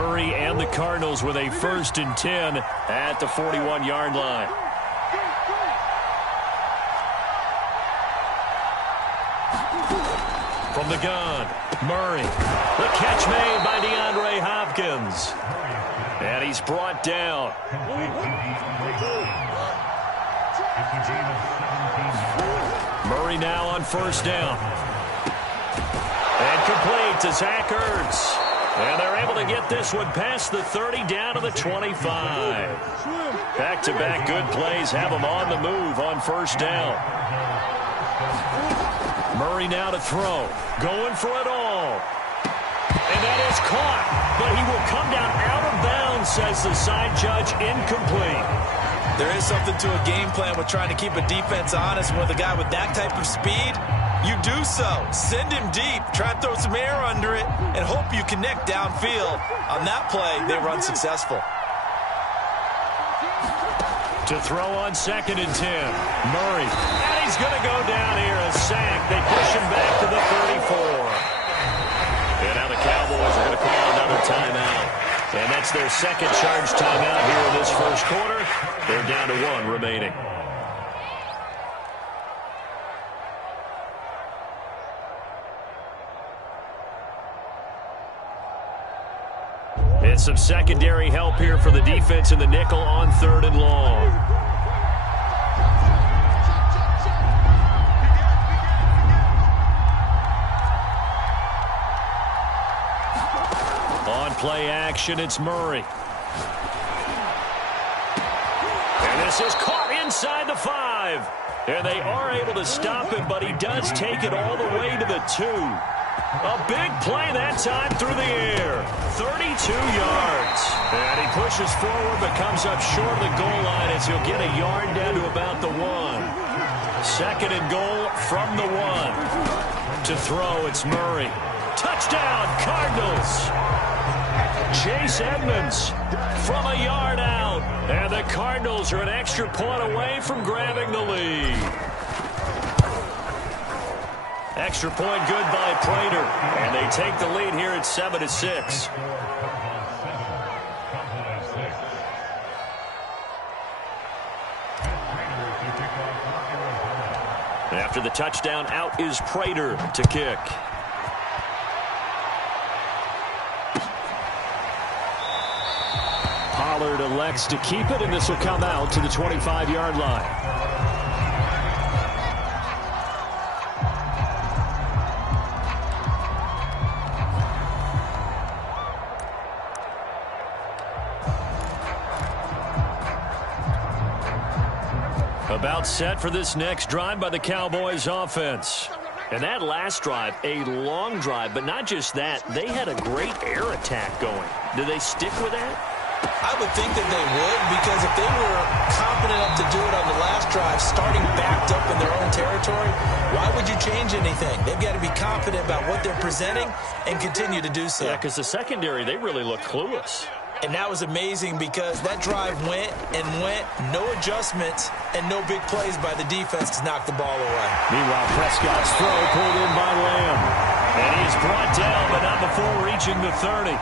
Murray and the Cardinals with a 1st and 10 at the 41-yard line. From the gun, Murray. The catch made by DeAndre Hopkins. And he's brought down. Murray now on 1st down. And complete to Zach Ertz. And they're able to get this one past the 30 down to the 25. Back-to-back good plays have them on the move on 1st down. Murray now to throw. Going for it all. And that is caught. But he will come down out of bounds, says the side judge. Incomplete. There is something to a game plan with trying to keep a defense honest. With a guy with that type of speed, you do so. Send him deep. Try and throw some air under it and hope you connect downfield. On that play, they run successful. To throw on 2nd and 10. Murray. And he's going to go down here. A sack. They push him back to the 34. And now the Cowboys are going to call another timeout. And that's their 2nd charge timeout here in this 1st quarter. They're down to 1 remaining. And some secondary help here for the defense in the nickel on 3rd and long. On play action, it's Murray. And this is caught inside the 5. And they are able to stop him, but he does take it all the way to the 2. A big play that time through the air. 32 yards. And he pushes forward but comes up short of the goal line as he'll get a yard down to about the 1. 2nd and goal from the 1. To throw, it's Murray. Touchdown, Cardinals. Chase Edmonds from a yard out. And the Cardinals are an extra point away from grabbing the lead. Extra point good by Prater. And they take the lead here at 7-6. After the touchdown, out is Prater to kick. Pollard elects to keep it, and this will come out to the 25-yard line. About set for this next drive by the Cowboys offense. And that last drive, a long drive, but not just that. They had a great air attack going. Do they stick with that? I would think that they would, because if they were confident enough to do it on the last drive, starting backed up in their own territory, why would you change anything? They've got to be confident about what they're presenting and continue to do so. Yeah, because the secondary, they really look clueless. And that was amazing because that drive went and went, no adjustments, and no big plays by the defense to knock the ball away. Meanwhile, Prescott's throw pulled in by Lamb. And he's brought down, but not before reaching the 30.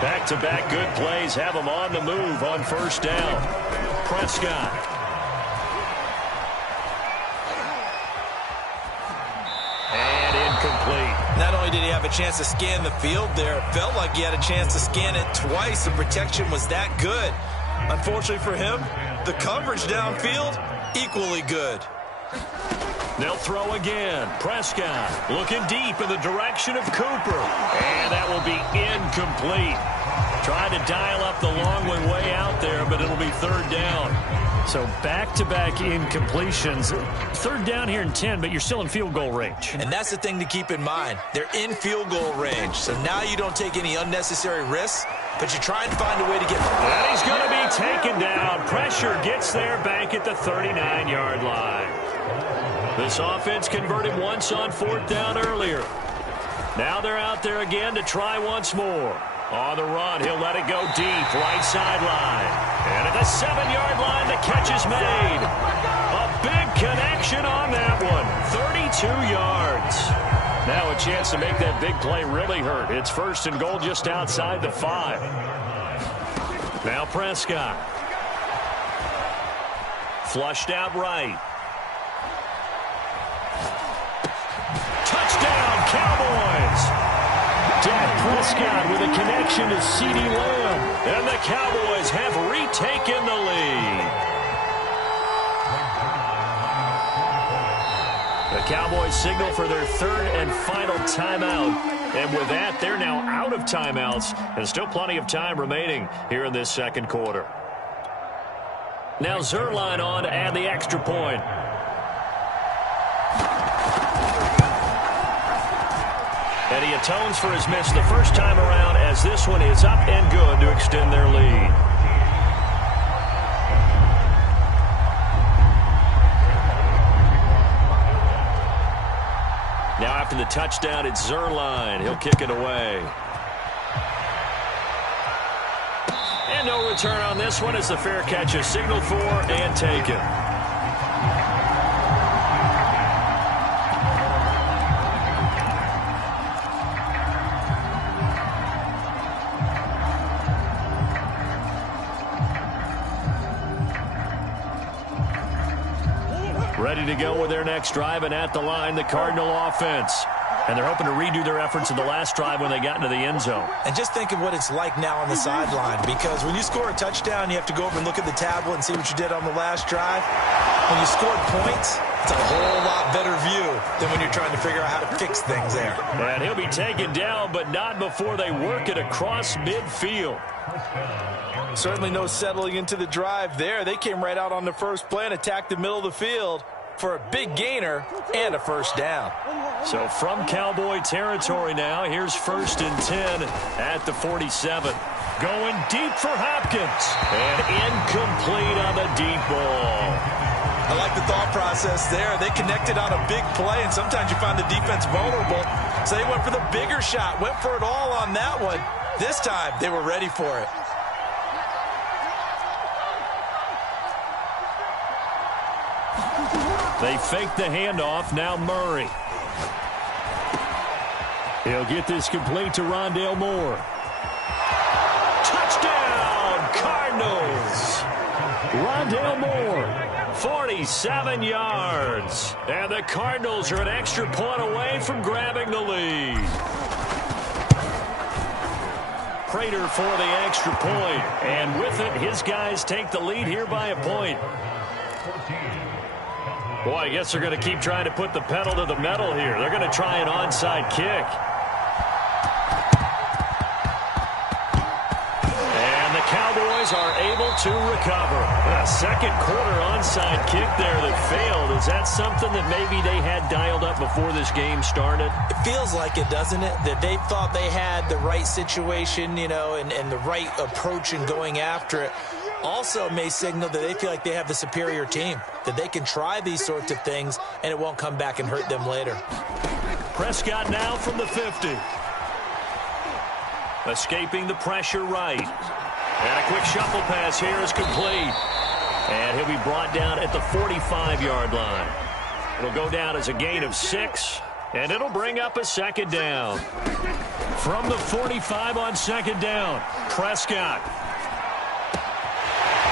Back-to-back good plays have him on the move on 1st down. Prescott. And incomplete. Not only did he have a chance to scan the field there, it felt like he had a chance to scan it twice. The protection was that good. Unfortunately for him, the coverage downfield, equally good. They'll throw again. Prescott looking deep in the direction of Cooper. And that will be incomplete. Trying to dial up the long one way out there, but it'll be 3rd down. So back-to-back incompletions. 3rd down here in 10, but you're still in field goal range. And that's the thing to keep in mind. They're in field goal range. So now you don't take any unnecessary risks, but you try and find a way to get... And he's going to be taken down. Pressure gets there back at the 39-yard line. This offense converted once on 4th down earlier. Now they're out there again to try once more. On the run, he'll let it go deep, right sideline. And at the 7-yard line, the catch is made. A big connection on that one, 32 yards. Now a chance to make that big play really hurt. It's 1st and goal just outside the 5. Now Prescott. Flushed out right. Touchdown, Cowboys! Dak Prescott with a connection to CeeDee Lamb. And the Cowboys have retaken the lead. The Cowboys signal for their 3rd and final timeout. And with that, they're now out of timeouts. And still plenty of time remaining here in this 2nd quarter. Now Zerline on to add the extra point. And he atones for his miss the first time around, as this one is up and good to extend their lead. Now after the touchdown, it's Zerline. He'll kick it away. And no return on this one as the fair catch is signaled for and taken. Ready to go with their next drive, and at the line, the Cardinal offense. And they're hoping to redo their efforts in the last drive when they got into the end zone. And just think of what it's like now on the sideline, because when you score a touchdown, you have to go over and look at the tablet and see what you did on the last drive. When you scored points, it's a whole lot better view than when you're trying to figure out how to fix things there. And he'll be taken down, but not before they work it across midfield. Certainly no settling into the drive there. They came right out on the first play and attacked the middle of the field for a big gainer and a 1st down. So from Cowboy territory now, here's 1st and 10 at the 47. Going deep for Hopkins. And incomplete on the deep ball. I like the thought process there. They connected on a big play, and sometimes you find the defense vulnerable. So they went for the bigger shot, went for it all on that one. This time, they were ready for it. They fake the handoff. Now Murray. He'll get this complete to Rondale Moore. Touchdown, Cardinals. Rondale Moore, 47 yards. And the Cardinals are an extra point away from grabbing the lead. Prater for the extra point. And with it, his guys take the lead here by a point. Boy, I guess they're going to keep trying to put the pedal to the metal here. They're going to try an onside kick. And the Cowboys are able to recover. A 2nd quarter onside kick there that failed. Is that something that maybe they had dialed up before this game started? It feels like it, doesn't it? That they thought they had the right situation, you know, and the right approach in going after it. Also may signal that they feel like they have the superior team, that they can try these sorts of things and it won't come back and hurt them later. Prescott now from the 50. Escaping the pressure right. And a quick shuffle pass here is complete. And he'll be brought down at the 45-yard line. It'll go down as a gain of 6, and it'll bring up a 2nd down. From the 45 on 2nd down, Prescott.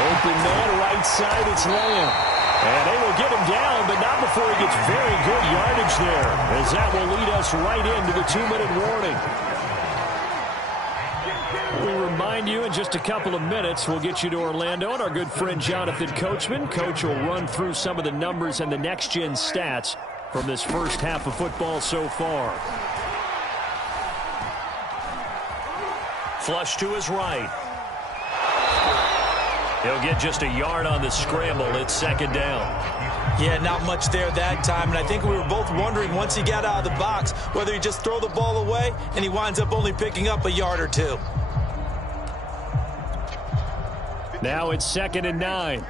Open man, right side, it's Lamb. And they will get him down, but not before he gets very good yardage there, as that will lead us right into the 2-minute warning. We remind you in just a couple of minutes, we'll get you to Orlando and our good friend Jonathan Coachman. Coach will run through some of the numbers and the next-gen stats from this first half of football so far. Flush to his right. He'll get just a yard on the scramble. It's 2nd down. Yeah, not much there that time. And I think we were both wondering once he got out of the box whether he just throw the ball away and he winds up only picking up a yard or 2. Now it's 2nd and 9.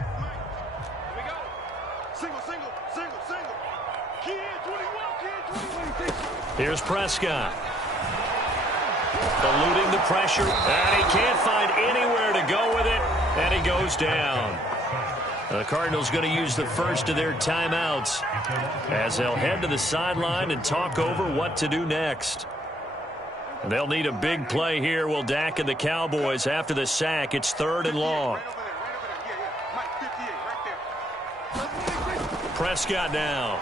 Here's Prescott. Eluding the pressure, and he can't find anywhere to go with it, and he goes down. The Cardinals going to use the first of their timeouts as they'll head to the sideline and talk over what to do next. They'll need a big play here. Will Dak and the Cowboys after the sack. It's 3rd and long. Prescott now.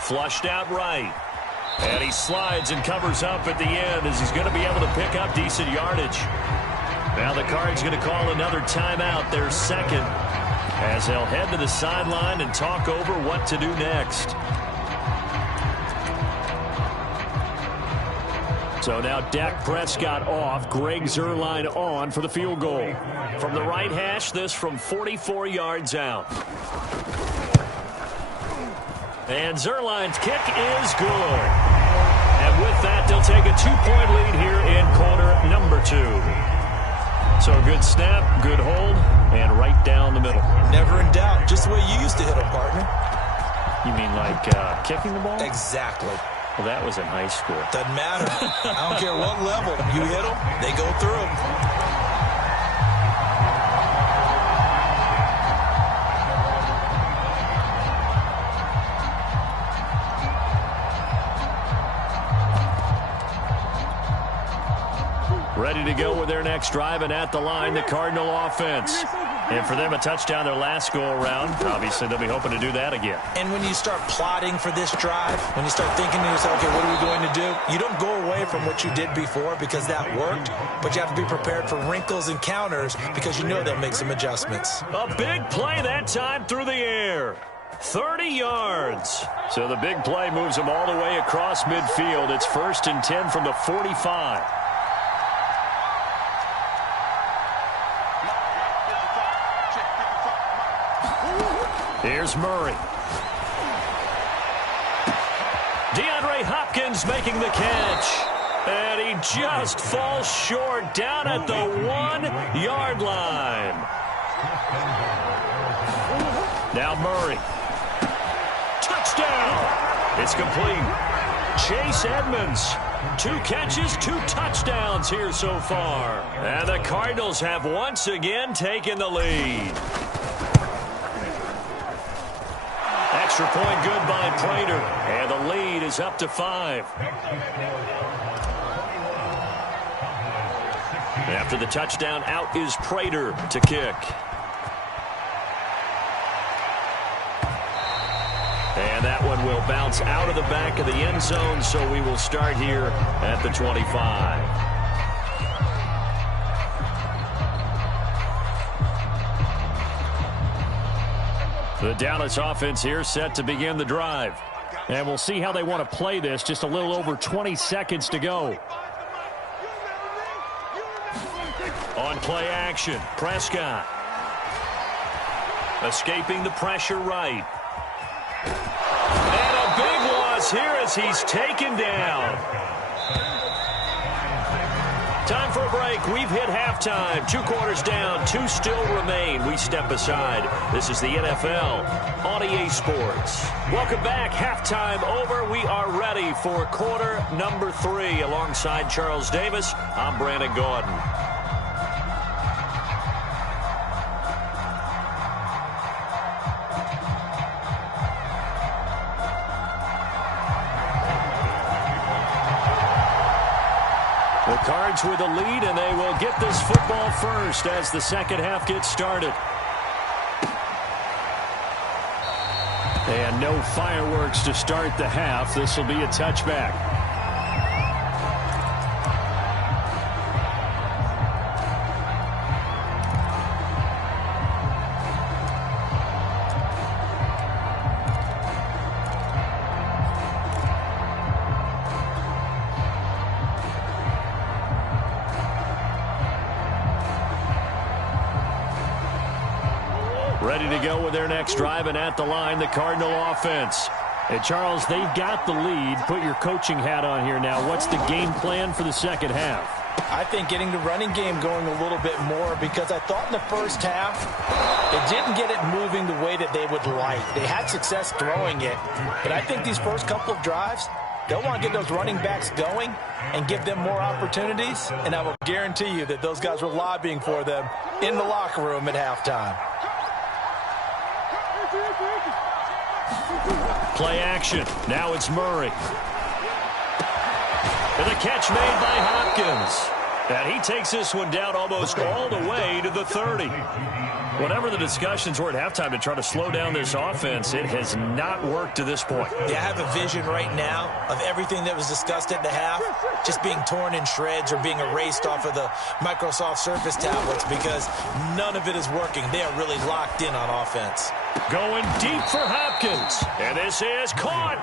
Flushed out right. And he slides and covers up at the end as he's going to be able to pick up decent yardage. Now the Cards going to call another timeout, their second, as they'll head to the sideline and talk over what to do next. So now Dak Prescott off, Greg Zuerlein on for the field goal. From the right hash, this from 44 yards out. And Zuerlein's kick is good. And with that, they'll take a 2-point lead here in quarter number 2. So good snap, good hold, and right down the middle. Never in doubt. Just the way you used to hit them, partner. You mean like kicking the ball? Exactly. Well, that was in high school. Doesn't matter. I don't care what level. You hit them, they go through. Ready to go with their next drive, and at the line, the Cardinal offense. And for them, a touchdown their last go-around. Obviously, they'll be hoping to do that again. And when you start plotting for this drive, when you start thinking to yourself, okay, what are we going to do? You don't go away from what you did before because that worked, but you have to be prepared for wrinkles and counters because you know they'll make some adjustments. A big play that time through the air. 30 yards. So the big play moves them all the way across midfield. It's 1st and 10 from the 45. Here's Murray. DeAndre Hopkins making the catch. And he just falls short down at the 1-yard line. Now Murray. Touchdown. It's complete. Chase Edmonds. 2 catches, 2 touchdowns here so far. And the Cardinals have once again taken the lead. Extra point good by Prater. And the lead is up to 5. After the touchdown, out is Prater to kick. And that one will bounce out of the back of the end zone, so we will start here at the 25. The Dallas offense here set to begin the drive. And we'll see how they want to play this. Just a little over 20 seconds to go. On play action, Prescott. Escaping the pressure right. And a big loss here as he's taken down. Time for a break. We've hit halftime. 2 quarters down. 2 still remain. We step aside. This is the NFL on EA Sports. Welcome back. Halftime over. We are ready for quarter number 3. Alongside Charles Davis, I'm Brandon Gordon. The Cards with a lead, and they will get this football first as the second half gets started. And no fireworks to start the half. This will be a touchback. Ready to go with their next drive, and at the line, the Cardinal offense. And Charles, they've got the lead. Put your coaching hat on here now. What's the game plan for the second half? I think getting the running game going a little bit more, because I thought in the first half they didn't get it moving the way that they would like. They had success throwing it, but I think these first couple of drives, They'll want to get those running backs going and give them more opportunities, and I will guarantee you that those guys were lobbying for them in the locker room at halftime. Play action. Now it's Murray. And the catch made by Hopkins. And he takes this one down almost all the way to the 30. Whatever the discussions were at halftime to try to slow down this offense, it has not worked to this point. Yeah, I have a vision right now of everything that was discussed at the half just being torn in shreds or being erased off of the Microsoft Surface tablets because none of it is working. They are really locked in on offense. Going deep for Hopkins. And this is caught.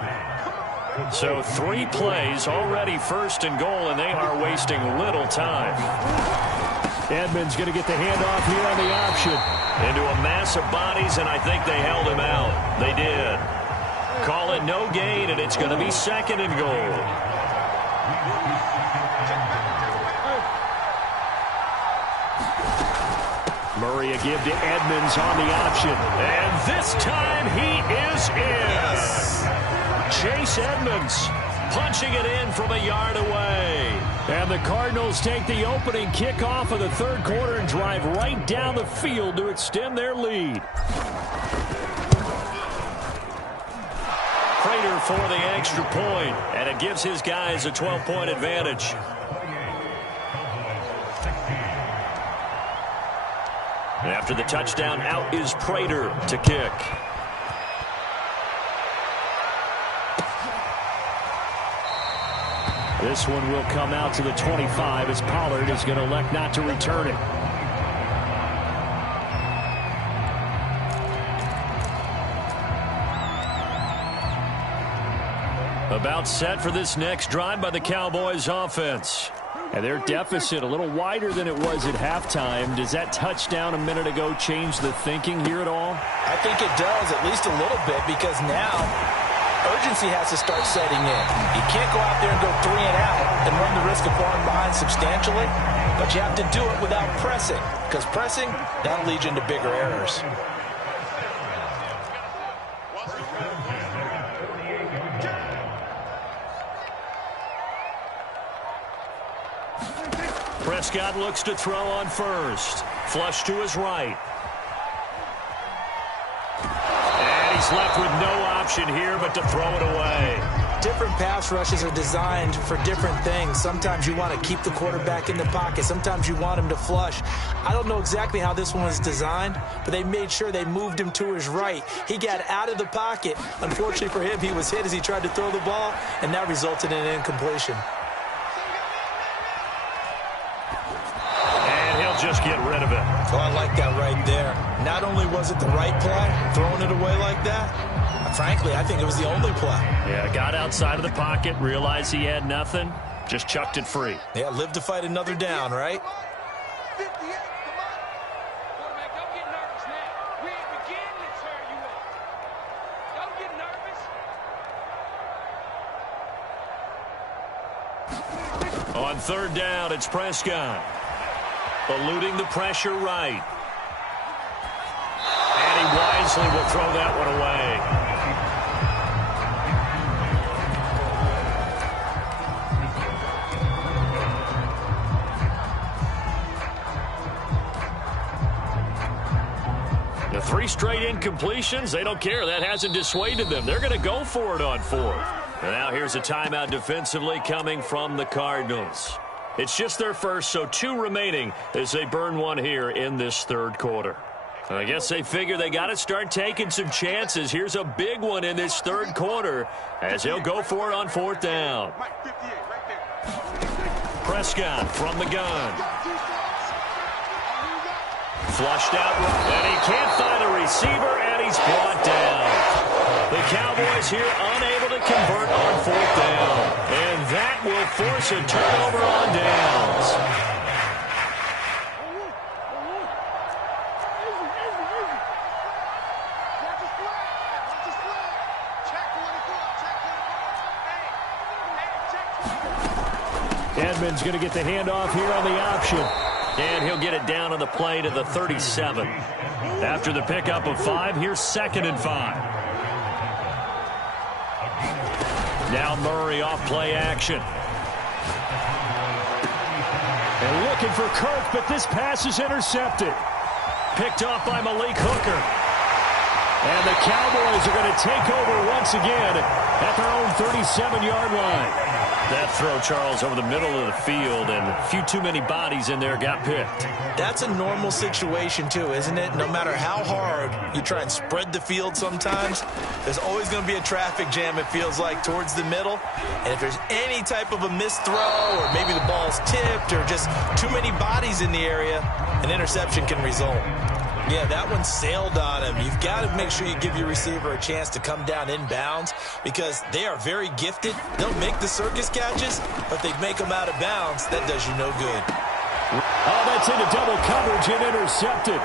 So 3 plays already first and goal, and they are wasting little time. Edmonds going to get the handoff here on the option. Into a mass of bodies, and I think they held him out. They did. Call it no gain, and it's going to be second and goal. Murray a give to Edmonds on the option. And this time he is in. Yes. Chase Edmonds punching it in from a yard away. And the Cardinals take the opening kickoff of the third quarter and drive right down the field to extend their lead. Prater for the extra point, and it gives his guys a 12-point advantage. And after the touchdown, out is Prater to kick. This one will come out to the 25 as Pollard is going to elect not to return it. About set for this next drive by the Cowboys offense. And their deficit a little wider than it was at halftime. Does that touchdown a minute ago change the thinking here at all? I think it does, at least a little bit, because now urgency has to start setting in. You can't go out there and go 3 and out and run the risk of falling behind substantially, but you have to do it without pressing, because pressing, that'll lead you into bigger errors. Prescott looks to throw on first. Flush to his right. And he's left with no option here but to throw it away. Different pass rushes are designed for different things. Sometimes you want to keep the quarterback in the pocket. Sometimes you want him to flush. I don't know exactly how this one was designed, but they made sure they moved him to his right. He got out of the pocket. Unfortunately for him, he was hit as he tried to throw the ball, and that resulted in an incompletion. Just get rid of it. Oh, I like that right there. Not only was it the right play, throwing it away like that, frankly, I think it was the only play. Yeah, got outside of the pocket, realized he had nothing, just chucked it free. Yeah, live to fight another down, right? On third down, it's Prescott. Eluding the pressure right. And he wisely will throw that one away. The 3 straight incompletions, they don't care. That hasn't dissuaded them. They're going to go for it on 4th. And now here's a timeout defensively coming from the Cardinals. It's just their first, so 2 remaining as they burn one here in this third quarter. I guess they figure they got to start taking some chances. Here's a big one in this third quarter as he'll go for it on 4th down. Prescott from the gun. Flushed out, and he can't find a receiver, and he's brought down. The Cowboys here unable to convert on 4th down. And that will force a turnover on downs. Edmonds going to get the handoff here on the option. And he'll get it down on the play to the 37. After the pickup of 5, here's 2nd and 5. Now Murray off play action. And looking for Kirk, but this pass is intercepted. Picked off by Malik Hooker. And the Cowboys are going to take over once again at their own 37-yard line. That throw, Charles, over the middle of the field, and a few too many bodies in there got picked. That's a normal situation, too, isn't it? No matter how hard you try and spread the field sometimes, there's always going to be a traffic jam, it feels like, towards the middle. And if there's any type of a missed throw, or maybe the ball's tipped, or just too many bodies in the area, an interception can result. Yeah, that one sailed on him. You've got to make sure you give your receiver a chance to come down inbounds because they are very gifted. They'll make the circus catches, but they make them out of bounds. That does you no good. Oh, that's into double coverage and intercepted.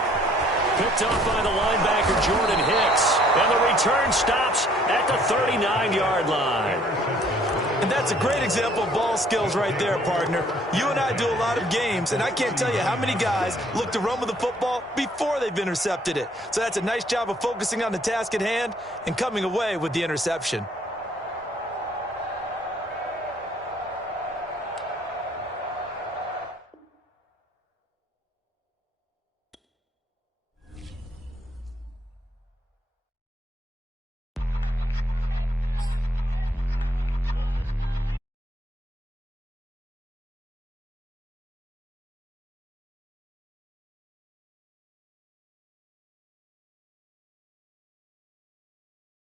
Picked off by the linebacker, Jordan Hicks. And the return stops at the 39-yard line. And that's a great example of ball skills right there, partner. You and I do a lot of games, and I can't tell you how many guys look to run with the football before they've intercepted it. So that's a nice job of focusing on the task at hand and coming away with the interception.